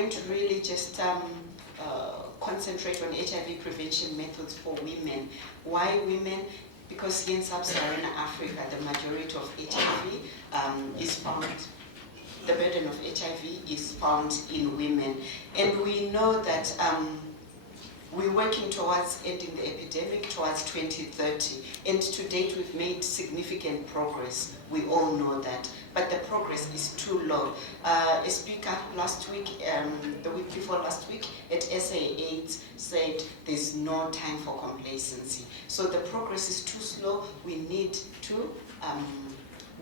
going to really just concentrate on HIV prevention methods for women. Why women? Because here in sub-Saharan Africa, the majority of HIV is found, the burden of HIV is found in women. And we know that we're working towards ending the epidemic towards 2030. And to date, we've made significant progress. We all know that. But the progress is too low. A speaker last week, the week before last week, at SA AIDS said there's no time for complacency. So the progress is too slow. We need to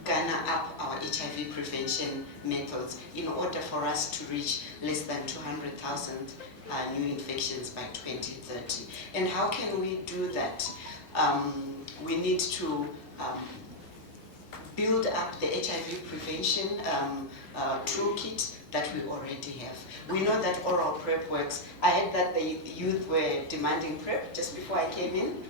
garner up our HIV prevention methods in order for us to reach less than 200,000 new infections by 2030. And how can we do that? We need to build up the HIV prevention toolkit that we already have. We know that oral PrEP works. I heard that the youth were demanding PrEP just before I came in,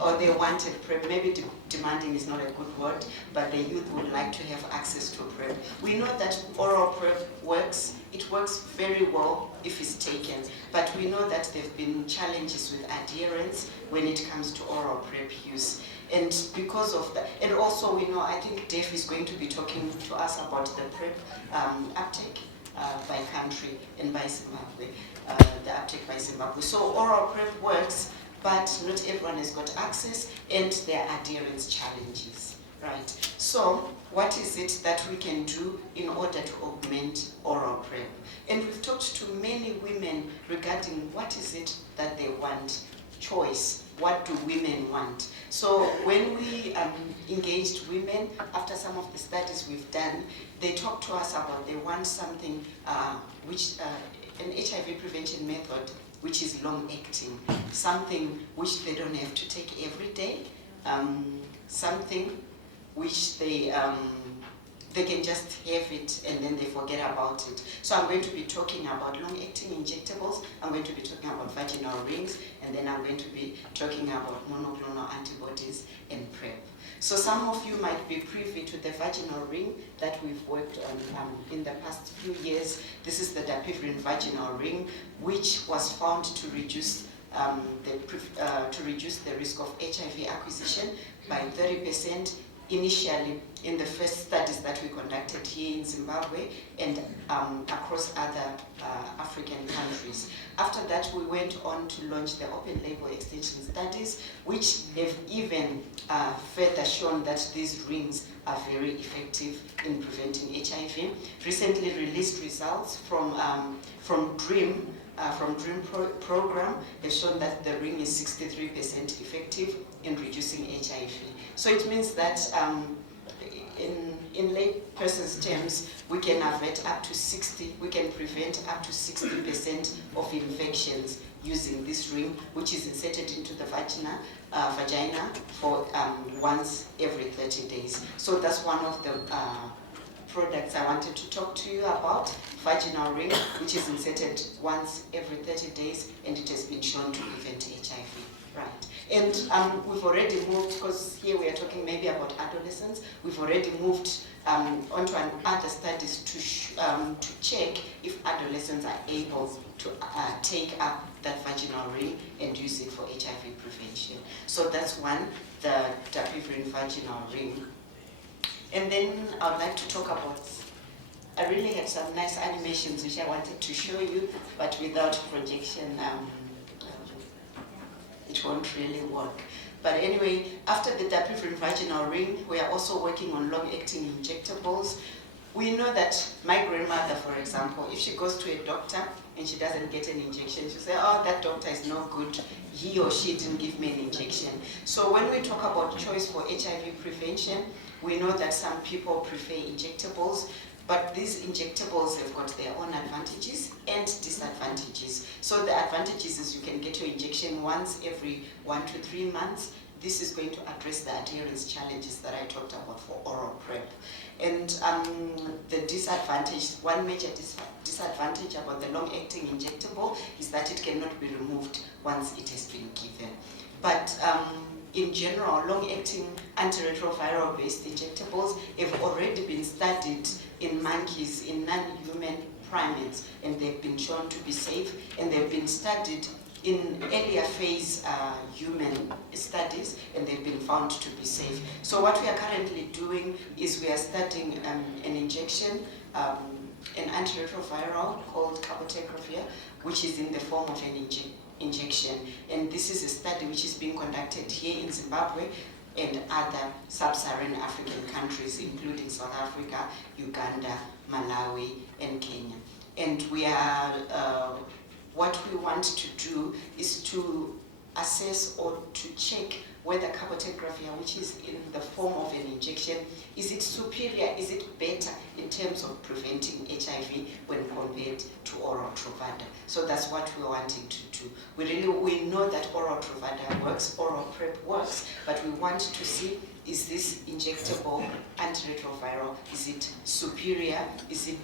or they wanted PrEP. Maybe demanding is not a good word, but the youth would like to have access to PrEP. We know that oral PrEP works. It works very well if it's taken, but we know that there have been challenges with adherence when it comes to oral PrEP use. And because of that, and also we know, I think Dave is going to be talking to us about the PrEP uptake by country and by Zimbabwe, the uptake by Zimbabwe. So oral PrEP works, but not everyone has got access, and there are adherence challenges, right? So what is it that we can do in order to augment oral PrEP? And we've talked to many women regarding what is it that they want, choice. What do women want? So when we engaged women, after some of the studies we've done, they talk to us about they want something which, an HIV prevention method which is long-acting, something which they don't have to take every day, something which they can just have it and then they forget about it. So I'm going to be talking about long-acting injectables, I'm going to be talking about vaginal rings, and then I'm going to be talking about monoclonal antibodies and PrEP. So some of you might be privy to the vaginal ring that we've worked on in the past few years. This is the dapivirine vaginal ring, which was found to reduce the risk of HIV acquisition by 30%. Initially, in the first studies that we conducted here in Zimbabwe and across other African countries. After that, we went on to launch the open label extension studies, which have even further shown that these rings are very effective in preventing HIV. Recently released results from DREAM program have shown that the ring is 63% effective in reducing HIV. So it means that in lay person's terms, we can avert up to we can prevent up to 60% of infections using this ring, which is inserted into the vagina for once every 30 days. So that's one of the products I wanted to talk to you about, vaginal ring, which is inserted once every 30 days, and it has been shown to prevent HIV. Right. And we've already moved, because here we are talking maybe about adolescents, we've already moved onto other studies to check if adolescents are able to take up that vaginal ring and use it for HIV prevention. So that's one, the dapivirine vaginal ring. And then I'd like to talk about, I really had some nice animations which I wanted to show you, but without projection, it won't really work. But anyway, after the dapivirine vaginal ring, we are also working on long-acting injectables. We know that my grandmother, for example, if she goes to a doctor and she doesn't get an injection, she'll say, oh, that doctor is no good. He or she didn't give me an injection. So when we talk about choice for HIV prevention, we know that some people prefer injectables, but these injectables have got their own advantages and disadvantages. So the advantages is you can get your injection once every 1 to 3 months. This is going to address the adherence challenges that I talked about for oral PrEP. And the disadvantage, one major disadvantage about the long-acting injectable is that it cannot be removed once it has been given. But in general, long-acting antiretroviral-based injectables have already been studied in monkeys, in non-human primates, and they've been shown to be safe, and they've been studied in earlier phase human studies, and they've been found to be safe. So what we are currently doing is we are studying an injection, an antiretroviral called cabotegravir, which is in the form of an injection. And this is a study which is being conducted here in Zimbabwe and other sub-Saharan African countries, including South Africa, Uganda, Malawi, and Kenya. And we are, what we want to do is to assess or to check whether cabotegravir, which is in the form of an injection, is it superior, is it better in terms of preventing HIV when compared to oral Truvada. So that's what we're wanting to do. We know that oral Truvada works, oral PrEP works, but we want to see, is this injectable antiretroviral, is it superior,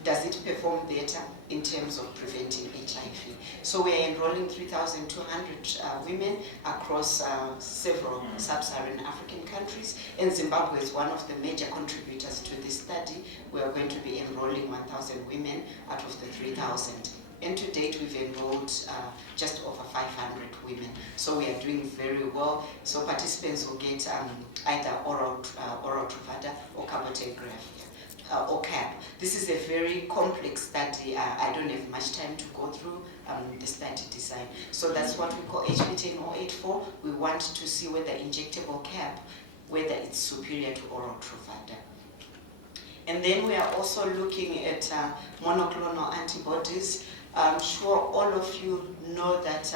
does it perform better in terms of preventing HIV? So we are enrolling 3,200 women across several sub-Saharan African countries, and Zimbabwe is one of the major contributors to this study. We are going to be enrolling 1,000 women out of the 3,000. And to date, we've enrolled just over 500 women. So we are doing very well. So participants will get either oral Truvada or cabotegravir or CAP. This is a very complex study. I don't have much time to go through the study design. So that's what we call HB10084. We want to see whether injectable CAP, whether it's superior to oral Truvada. And then we are also looking at monoclonal antibodies. I'm sure all of you know that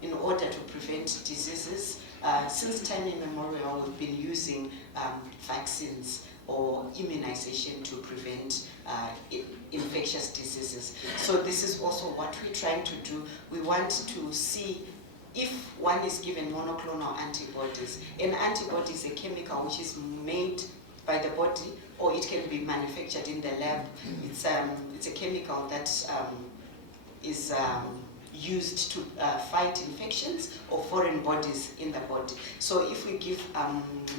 in order to prevent diseases, since time immemorial, we've been using vaccines or immunization to prevent infectious diseases. So this is also what we're trying to do. We want to see if one is given monoclonal antibodies. An antibody is a chemical which is made by the body, or it can be manufactured in the lab. It's a chemical that is used to fight infections or foreign bodies in the body. So if we give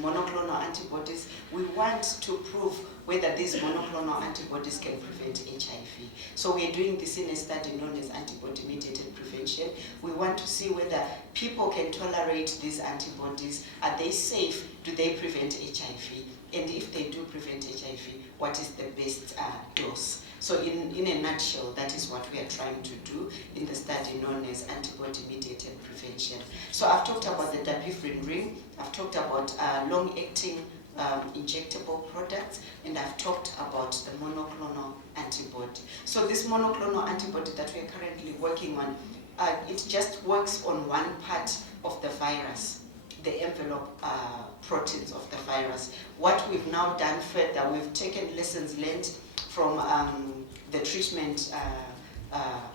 monoclonal antibodies, we want to prove whether these monoclonal antibodies can prevent HIV. So we're doing this in a study known as antibody-mediated prevention. We want to see whether people can tolerate these antibodies. Are they safe? Do they prevent HIV? And if they do prevent HIV, what is the best dose? So in a nutshell, that is what we are trying to do in the study known as antibody-mediated prevention. So I've talked about the Vaginal Ring, I've talked about long-acting injectable products, and I've talked about the monoclonal antibody. So this monoclonal antibody that we are currently working on, it just works on one part of the virus, the envelope proteins of the virus. What we've now done further, we've taken lessons learned from the treatment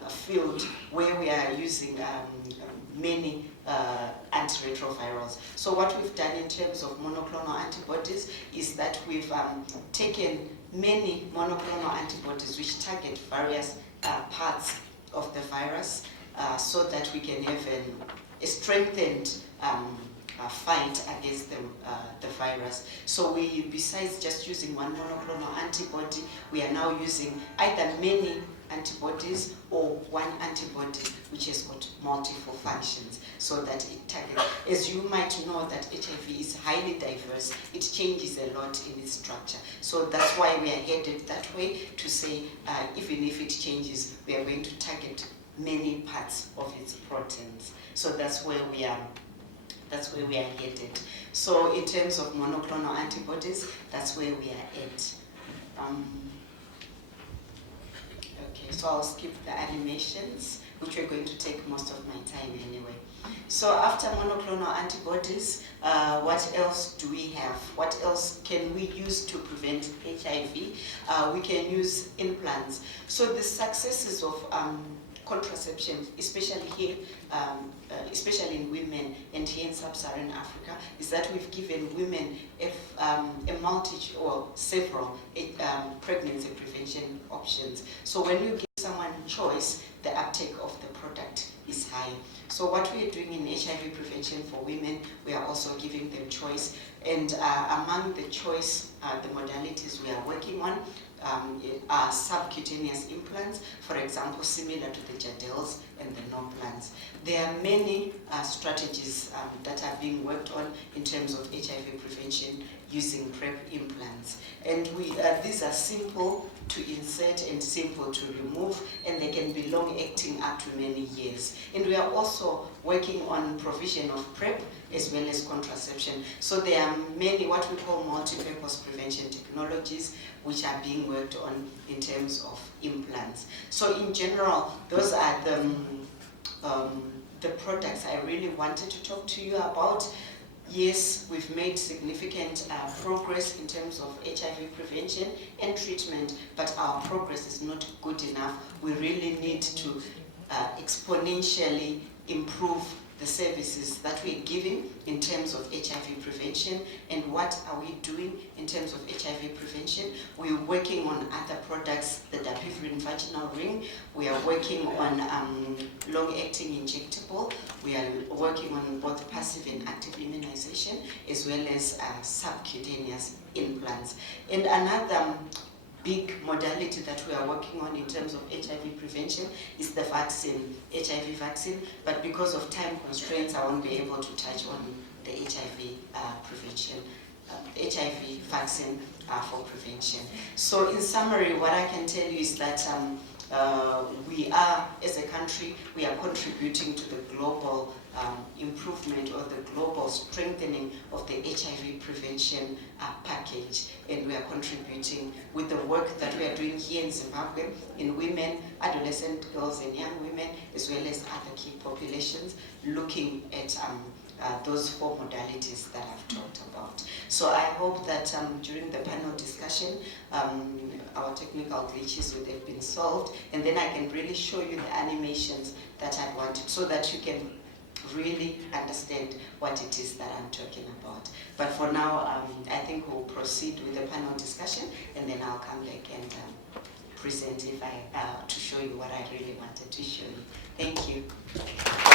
field where we are using many antiretrovirals. So what we've done in terms of monoclonal antibodies is that we've taken many monoclonal antibodies which target various parts of the virus so that we can have a strengthened fight against the virus. So we, besides just using one monoclonal antibody, we are now using either many antibodies or one antibody which has got multiple functions so that it targets. As you might know that HIV is highly diverse, it changes a lot in its structure. So that's why we are headed that way to say even if it changes, we are going to target many parts of its proteins. So that's where we are. That's where we are headed. So in terms of monoclonal antibodies, that's where we are at. Okay, so I'll skip the animations, which are going to take most of my time anyway. So after monoclonal antibodies, what else do we have? What else can we use to prevent HIV? We can use implants. So the successes of contraception, especially here, especially in women and here in sub-Saharan Africa, is that we've given women a multi or several pregnancy prevention options. So when you give someone choice, the uptake of the product is high. So what we are doing in HIV prevention for women, we are also giving them choice. And among the choice, the modalities we are working on, are subcutaneous implants, for example, similar to the Jadels and the Norplans. There are many strategies that are being worked on in terms of HIV prevention using PrEP implants. And these are simple to insert and simple to remove, and they can be long-acting up to many years. And we are also working on provision of PrEP as well as contraception. So there are many what we call multi-purpose prevention technologies which are being worked on in terms of implants. So in general, those are the products I really wanted to talk to you about. Yes, we've made significant progress in terms of HIV prevention and treatment, but our progress is not good enough. We really need to exponentially improve the services that we're giving in terms of HIV prevention. And what are we doing in terms of HIV prevention? We're working on other products, the dapivirine vaginal ring. We are working on long-acting injectable. We are working on both passive and active immunization, as well as subcutaneous implants. And another big modality that we are working on in terms of HIV prevention is the vaccine, HIV vaccine, but because of time constraints, I won't be able to touch on the HIV prevention, HIV vaccine for prevention. So in summary, what I can tell you is that we are, as a country, we are contributing to the global improvement or the global strengthening of the HIV prevention package, and we are contributing with the work that we are doing here in Zimbabwe in women, adolescent girls and young women, as well as other key populations, looking at those 4 modalities that I've talked about. So I hope that during the panel discussion, our technical glitches would have been solved, and then I can really show you the animations that I wanted so that you can really understand what it is that I'm talking about. But for now, I think we'll proceed with the panel discussion, and then I'll come back and present to show you what I really wanted to show you. Thank you.